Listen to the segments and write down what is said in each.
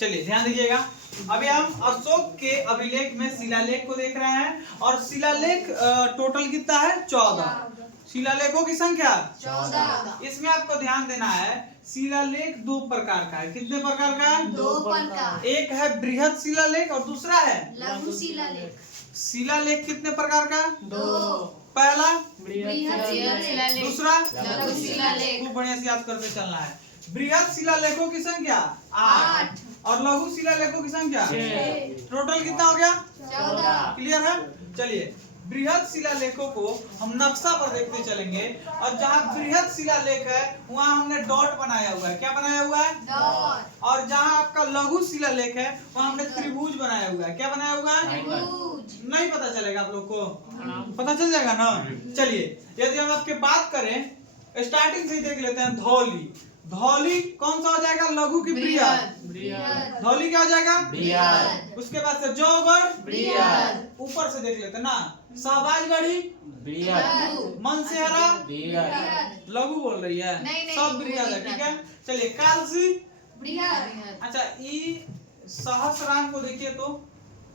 चलिए ध्यान दीजिएगा, अभी हम अशोक के अभिलेख में शिलालेख को देख रहे हैं और शिलालेख टोटल कितना है 14 शिलालेखों की संख्या 14। इसमें आपको ध्यान देना है शिलालेख दो प्रकार का है। कितने प्रकार का है? दो प्रकार। एक है बृहद शिलालेख और दूसरा है लघु शिलालेख। शिलालेख कितने प्रकार का? दो। पहला बृहद शिलालेख, दूसरा लघु शिलालेख। खूब बढ़िया से याद करते चलना है। बृहद शिलालेखों की संख्या 8 और लघु शिलालेखों की संख्या 6। टोटल कितना हो गया? 14। क्लियर है? चलिए बृहद शिलालेखों को हम नक्शा पर देखते चलेंगे और जहाँ बृहद शिलालेख है वहाँ हमने डॉट बनाया हुआ है। क्या बनाया हुआ है? डॉट। और जहाँ आपका लघु शिलालेख है वहाँ हमने त्रिभुज बनाया हुआ है। क्या बनाया हुआ है? त्रिभुज। नहीं पता चलेगा आप लोग को? पता चल जाएगा ना? चलिए यदि हम आपके बात करें स्टार्टिंग से ही देख लेते हैं। धौली, धौली कौन सा हो जाएगा? लघु की बृहद। बृहद। धौली क्या हो जाएगा? बृहद। उसके बाद से जौगढ़ बृहद। ऊपर से देख लेते हैं ना। शाहबाजगढ़ी लघु। मनसेहरा बृहद। लघु बोल रही है, नहीं, सब बृहद है। ठीक है, चलिए कालसी। बृहद। अच्छा ई सहस्राम को देखिए तो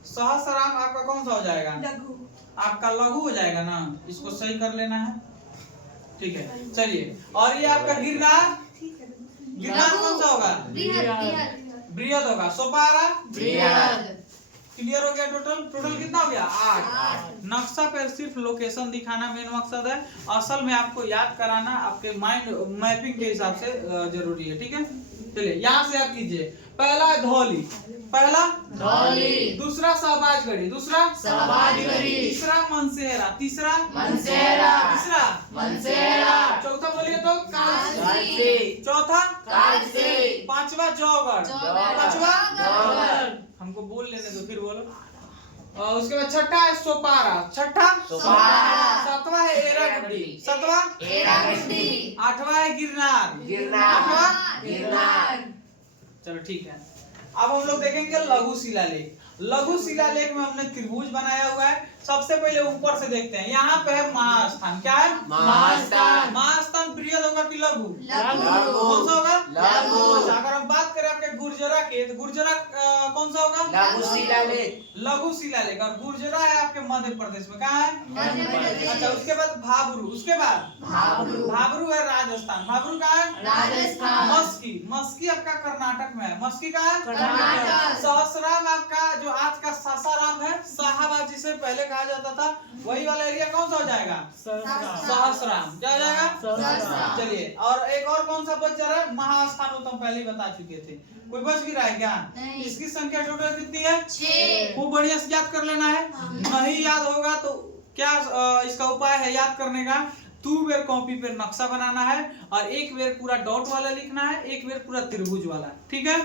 सहस्राम आपका कौन सा हो जाएगा? लघु। आपका लघु हो जाएगा ना, इसको सही कर लेना है। ठीक है, चलिए और ये आपका गिरनार, गिरनार कौन सा होगा? बृहद। बृहद होगा। सोपारा बृहद। क्लियर हो गया। टोटल टोटल कितना हो गया? 8। 8। नक्शा पर सिर्फ लोकेशन दिखाना मेन मकसद है, असल में आपको याद कराना आपके माइंड मैपिंग के हिसाब से जरूरी है। ठीक है, चलिए यहाँ से याद कीजिए। पहला है धौली, पहला धौली। दूसरा शाहबाजगढ़ी, दूसरा शाहबाजगढ़ी। तीसरा मनसेहरा, तीसरा मनसेहरा। तीसरा मनसेहरा। चौथा बोलिए तो कालसी। चौथा कालसी। पांचवा जौगढ़, पांचवा जौगढ़। हमको बोल लेने दो फिर बोलो। और उसके बाद छठा है सोपारा, छठा सोपारा। सातवां है एरागुड्डी, सातवां एरागुड्डी। आठवां है गिरनार, गिरनार। गिरनार। चलो ठीक है। अब हम लोग देखेंगे लघु शिलालेख। लघु शिलालेख में हमने त्रिभुज बनाया हुआ है। सबसे पहले ऊपर से देखते हैं, यहाँ पे है महास्थान। क्या है? महास्थान। महास्थान बृहद होगा कि लघु? लघु। कौन सा होगा? लघु। अगर हम बात करें आपके गुर्जरा के तो गुर्जरा कौन सा होगा? लघु शिलालेख। लघु शिलालेख। और गुर्जरा है आपके मध्य प्रदेश में। कहाँ है? मध्य प्रदेश। अच्छा उसके बाद भाबरू, उसके बाद भाबरू। भाबरू है राजस्थान। भाबरू कहाँ है? राजस्थान। मस्की, मस्की आपका कर्नाटक में है। मस्की कहाँ है? कर्नाटक। सहस्राम आपका जो आज का सासाराम है, शाहबाद जिसे पहले कहा जाता था, वही वाला एरिया कौन सा हो जाएगा? सहस्राम। क्या हो जाएगा? सहस्राम। चलिए और एक और कौन सा बच रहा है? महास्थान, वो तो हम पहले ही बता चुके थे। कोई बच भी रहा है क्या? नहीं। इसकी संख्या टोटल कितनी है? 6। खूब बढ़िया से याद कर लेना है। नहीं याद होगा तो क्या इसका उपाय है याद करने का? 2 बेर कॉपी पर नक्शा बनाना है और एक बेर पूरा डॉट वाला लिखना है, एक बेर पूरा त्रिभुज वाला। ठीक है,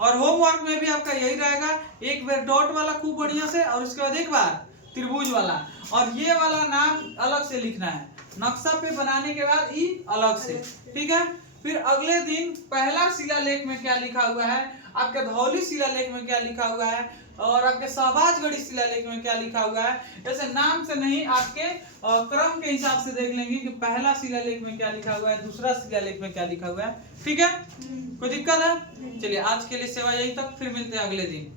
और होमवर्क में भी आपका यही रहेगा, एक बेर डॉट वाला खूब बढ़िया से और उसके बाद एक बार त्रिभुज वाला, और ये वाला नाम अलग से लिखना है नक्शा पे बनाने के बाद ई अलग से। ठीक है, फिर अगले दिन पहला शिलालेख में क्या लिखा हुआ है, आपके धौली शिलालेख में क्या लिखा हुआ है और आपके शाहबाजगढ़ी शिलालेख में क्या लिखा हुआ है। ऐसे नाम से नहीं, आपके क्रम के हिसाब से देख लेंगे कि पहला शिलालेख में क्या लिखा हुआ है, दूसरा शिलालेख में क्या लिखा हुआ है। ठीक है, कोई दिक्कत है? चलिए आज के लिए सेवा यही तक, फिर मिलते हैं अगले दिन।